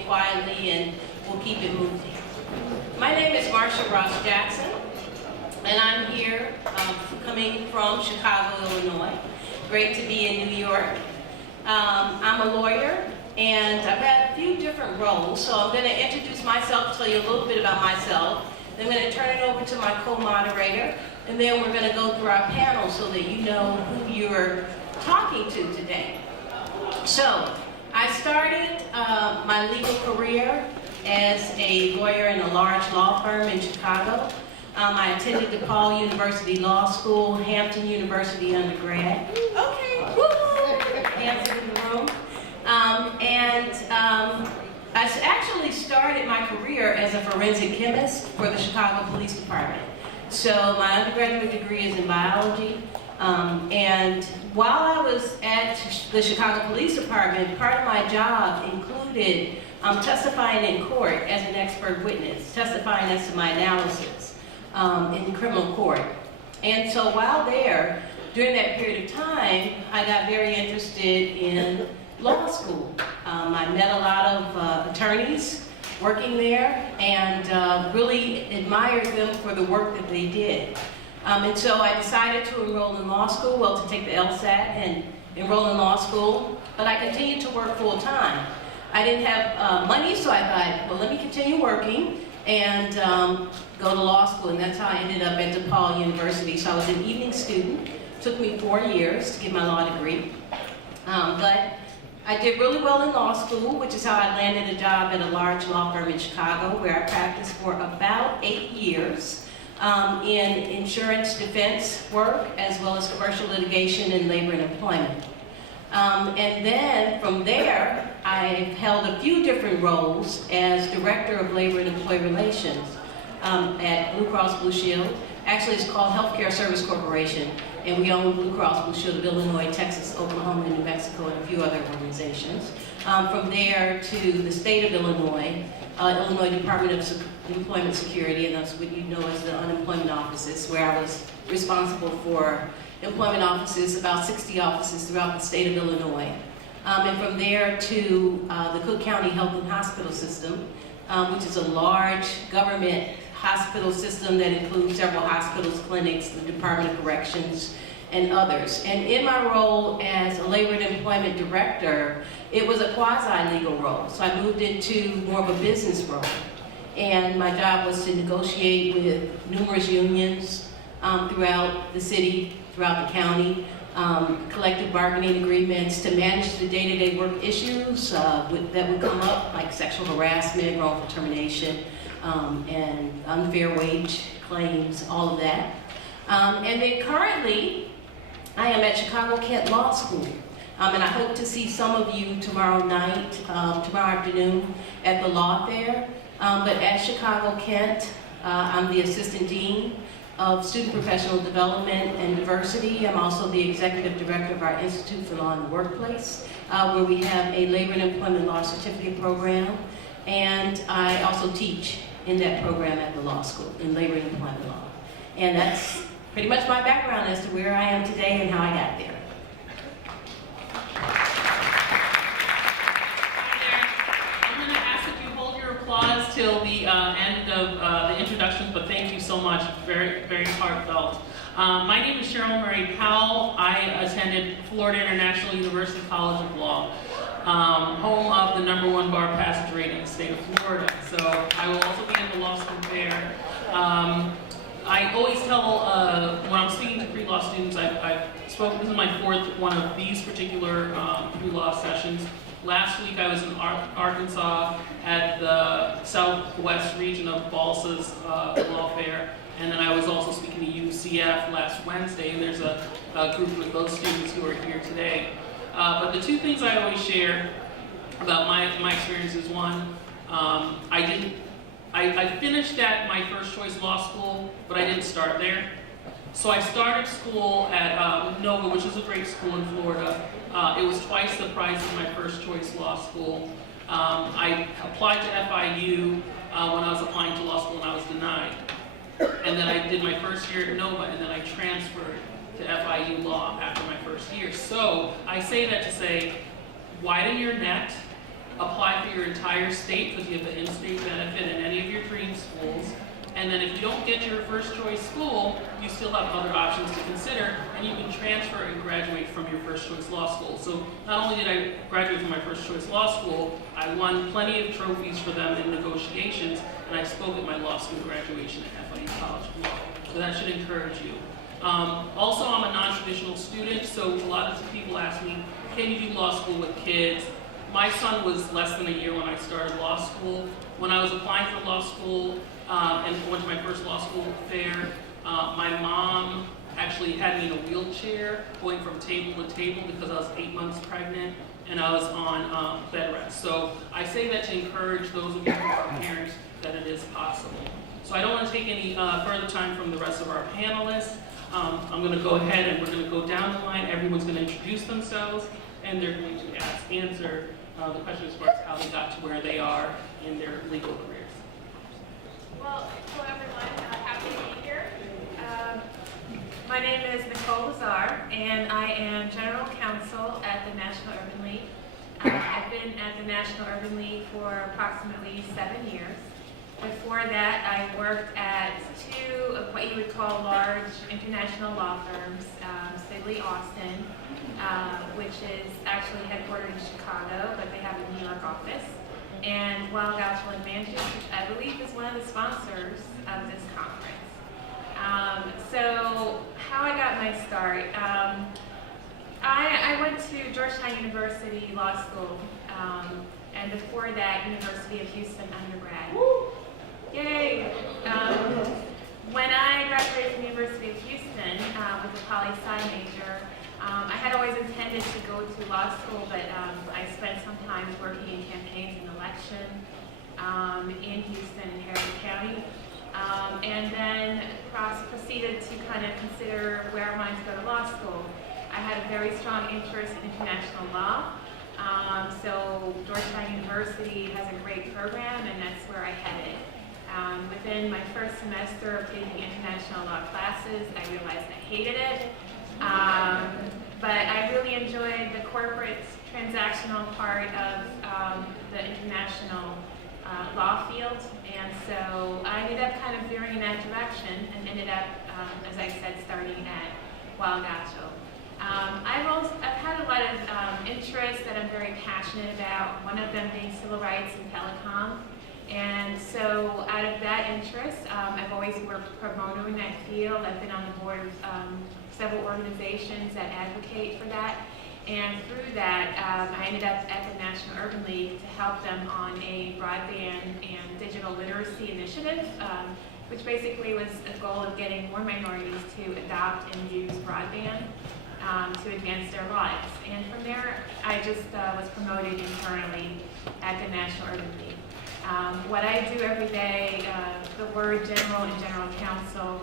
in quietly and we'll keep it moving. My name is Marsha Ross Jackson, and I'm here coming from Chicago, Illinois. Great to be in New York. I'm a lawyer, and I've had a few different roles, so I'm going to introduce myself, tell you a little bit about myself. Then I'm going to turn it over to my co-moderator, and then we're going to go through our panel so that you know who you're talking to today. So, I started my legal career as a lawyer in a large law firm in Chicago. I attended DePaul University Law School, Hampton University undergrad. Okay, woo! Hampton in the room. I actually started my career as a forensic chemist for the Chicago Police Department. So my undergraduate degree is in biology. And while I was at the Chicago Police Department, part of my job included testifying in court as an expert witness, testifying as to my analysis in criminal court. And so while there, during that period of time, I got very interested in law school. I met a lot of attorneys working there and really admired them for the work that they did. And so I decided to enroll in law school, well, to take the LSAT and enroll in law school, but I continued to work full time. I didn't have money, so I thought, well, let me continue working and go to law school, and that's how I ended up at DePaul University. So I was an evening student. It took me 4 years to get my law degree, but I did really well in law school, which is how I landed a job at a large law firm in Chicago, where I practiced for about 8 years in insurance defense work, as well as commercial litigation and labor and employment. And then from there, I held a few different roles as Director of Labor and Employee Relations at Blue Cross Blue Shield. Actually, it's called Healthcare Service Corporation, and we own Blue Cross Blue Shield of Illinois, Texas, Oklahoma, and New Mexico, and a few other organizations. From there to the state of Illinois, Illinois Department of Employment Security, and that's what you know as the unemployment offices, where I was responsible for employment offices, about 60 offices throughout the state of Illinois. And from there to the Cook County Health and Hospital System, which is a large government hospital system that includes several hospitals, clinics, the Department of Corrections, and others. And in my role as a labor and employment director, it was a quasi-legal role. So I moved into more of a business role. And my job was to negotiate with numerous unions throughout the city, throughout the county, collective bargaining agreements to manage the day-to-day work issues that would come up, like sexual harassment, wrongful termination, and unfair wage claims, all of that. And then currently, I am at Chicago Kent Law School. And I hope to see some of you tomorrow night, tomorrow afternoon at the law fair. But at Chicago Kent, I'm the Assistant Dean of Student Professional Development and Diversity. I'm also the Executive Director of our Institute for Law in the Workplace, where we have a Labor and Employment Law Certificate program. And I also teach in that program at the law school in Labor and Employment Law. And that's pretty much my background as to where I am today and how I got there. I'm going to ask if you hold your applause till the end of the introductions, but thank you so much. Very, very heartfelt. My name is Cheryl Murray Powell. I attended Florida International University College of Law, home of the #1 bar passage rate in the state of Florida. So I will also be in the law school there. I always tell, when I'm speaking to pre-law students, I've spoken, this is my fourth one of these particular pre-law sessions. Last week I was in Arkansas at the Southwest region of BALSA's law fair, and then I was also speaking to UCF last Wednesday, and there's a group of those students who are here today. But the two things I always share about my experience is one, I finished at my first choice law school, but I didn't start there. So I started school at Nova, which is a great school in Florida. It was twice the price of my first choice law school. I applied to FIU when I was applying to law school and I was denied. And then I did my first year at Nova, and then I transferred to FIU Law after my first year. So I say that to say, widen your net, apply for your entire state because you have the in-state benefit in any of your dream schools. And then if you don't get your first choice school, you still have other options to consider, and you can transfer and graduate from your first choice law school. So not only did I graduate from my first choice law school, I won plenty of trophies for them in negotiations, and I spoke at my law school graduation at FIU College of Law. So that should encourage you. Also, I'm a non-traditional student, so a lot of people ask me, can you do law school with kids? My son was less than a year when I started law school. When I was applying for law school and went to my first law school fair, my mom actually had me in a wheelchair going from table to table because I was 8 months pregnant and I was on bed rest. So I say that to encourage those of you who are parents that it is possible. So I don't want to take any further time from the rest of our panelists. I'm going to go ahead and we're going to go down the line. Everyone's going to introduce themselves and they're going to answer the question as far as how they got to where they are in their legal careers. Well, hello everyone, happy to be here. My name is Nicole Lazar, and I am General Counsel at the National Urban League. I've been at the National Urban League for approximately 7 years. Before that, I worked at two of what you would call large international law firms, Sidley Austin, which is actually headquartered in Chicago, but they have a New York office, and Weil, Gotshal & Manges, which I believe is one of the sponsors of this conference. So how I got my start, I went to Georgetown University Law School, and before that, University of Houston undergrad. Yay! When I graduated from the University of Houston with a poli-sci major, I had always intended to go to law school, but I spent some time working in campaigns and election in Houston and Harris County, and then proceeded to kind of consider where I wanted to go to law school. I had a very strong interest in international law, so Georgetown University has a great program, and that's where I headed. Within my first semester of taking international law classes, I realized I hated it. But I really enjoyed the corporate transactional part of the international law field, and so I ended up kind of veering in that direction and ended up, as I said, starting at Weil, Gotshal. I've had a lot of interests that I'm very passionate about, one of them being civil rights and telecom. And so out of that interest, I've always worked pro bono in that field. I've been on the board of several organizations that advocate for that. And through that, I ended up at the National Urban League to help them on a broadband and digital literacy initiative, which basically was a goal of getting more minorities to adopt and use broadband to advance their lives. And from there, I just was promoted internally at the National Urban League. What I do every day, the word general and general counsel,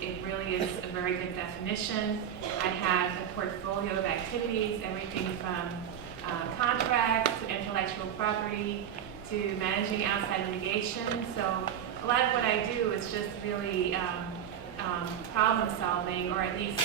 it really is a very good definition. I have a portfolio of activities, everything from contracts to intellectual property to managing outside litigation. So a lot of what I do is just really problem solving, or at least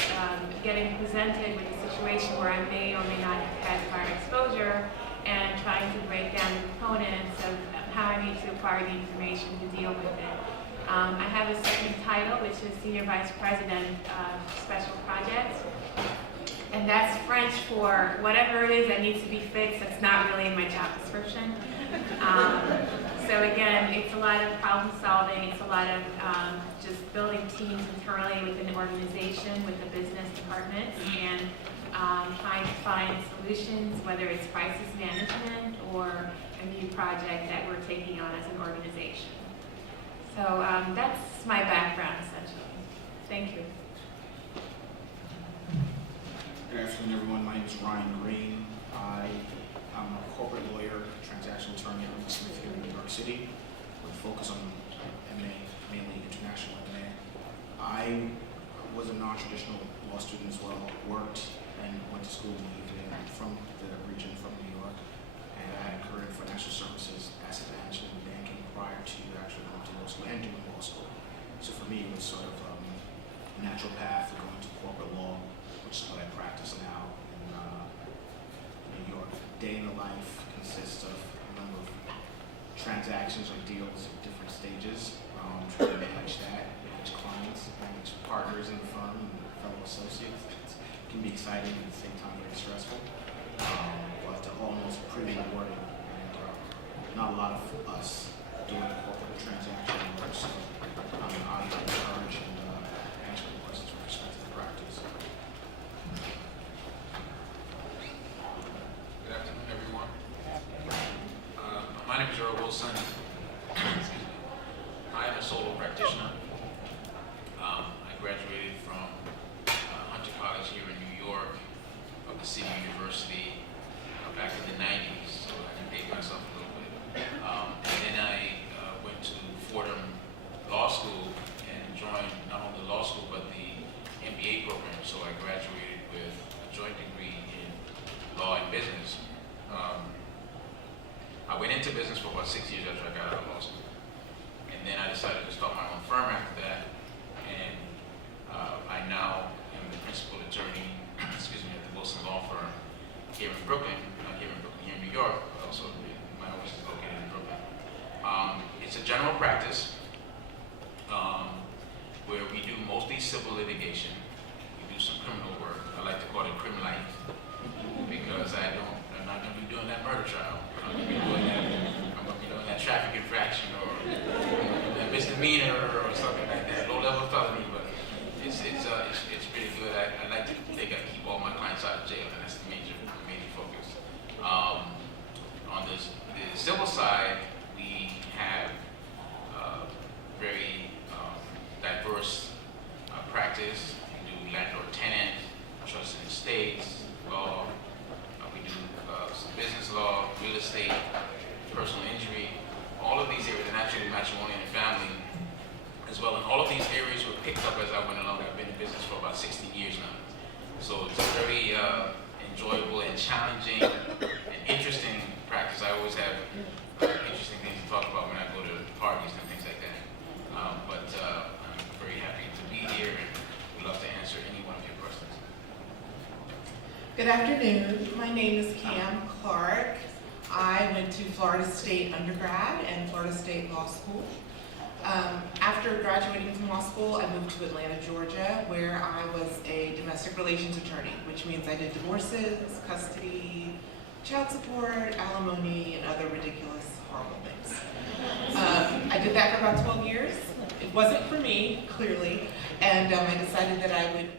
getting presented with a situation where I may or may not have had prior exposure, and trying to break down the components of how I need to acquire the information to deal with it. I have a second title, which is Senior Vice President of Special Projects, and that's French for whatever it is that needs to be fixed that's not really in my job description. So again, it's a lot of problem solving, it's a lot of just building teams internally within the organization with the business departments, and trying to find solutions, whether it's crisis management or a new project that we're taking on as an organization. So that's my background, essentially. Thank you. Good afternoon, everyone. My name is Ryan Green. I am a corporate lawyer, transactional attorney at Ernst & Smith here in New York City, with focus on M&A, mainly international M&A. I was a non-traditional law student as well, worked and went to school in the evening from the region, from New York, and I had a career in financial services, asset management, and banking prior to actually going to law school and doing law school. So for me, it was sort of a natural path to going to corporate law, which is what I practice now in New York. day in the life consists of a number of transactions or deals at different stages. Trying to manage that, manage clients, manage partners in the firm, and fellow associates. It can be exciting and at the same time very stressful, but almost pretty rewarding. And not a lot of us doing corporate transaction work, so I encourage and answer any questions with respect to the practice. Good afternoon, everyone. My name is Earl Wilson. Excuse me. I am a solo practitioner. I graduated from Hunter College here in New York, of the City University, back in the 90s, so I can date myself a little bit. And then I went to Fordham Law School and joined not only law school but the MBA program, so I graduated with a joint degree in law and business. I went into business for about 6 years after I got out of law school. And then I decided to start my own firm after that. And I now am the principal attorney, excuse me, at the Wilson Law Firm here in Brooklyn, not here in Brooklyn, here in New York, but also my office is located in Brooklyn. It's a general practice where we do mostly civil litigation. We do some criminal work. I like to call it crim life because I'm not going to be doing that murder trial. I'm going to be doing that traffic infraction or a misdemeanor or something like that, low-level felony. But it's pretty good. I like to think I keep all my clients out of jail, and that's the major focus. On the civil side, we have very diverse practice. We do landlord-tenant, trust and estates, law. We do some business law, real estate, personal injury, all of these areas, and actually matrimony and family as well. And all of these areas were picked up as I went along. I've been in business for about 16 years now. So it's a very enjoyable and challenging and interesting practice. I always have interesting things to talk about when I go to parties and things like that. But I'm very happy to be here and would love to answer any one of your questions. Good afternoon. My name is Cam Clark. I went to Florida State undergrad and Florida State Law School. After graduating from law school, I moved to Atlanta, Georgia, where I was a domestic relations attorney, which means I did divorces, custody, child support, alimony, and other ridiculous, horrible things. I did that for about 12 years. It wasn't for me, clearly, and I decided that I would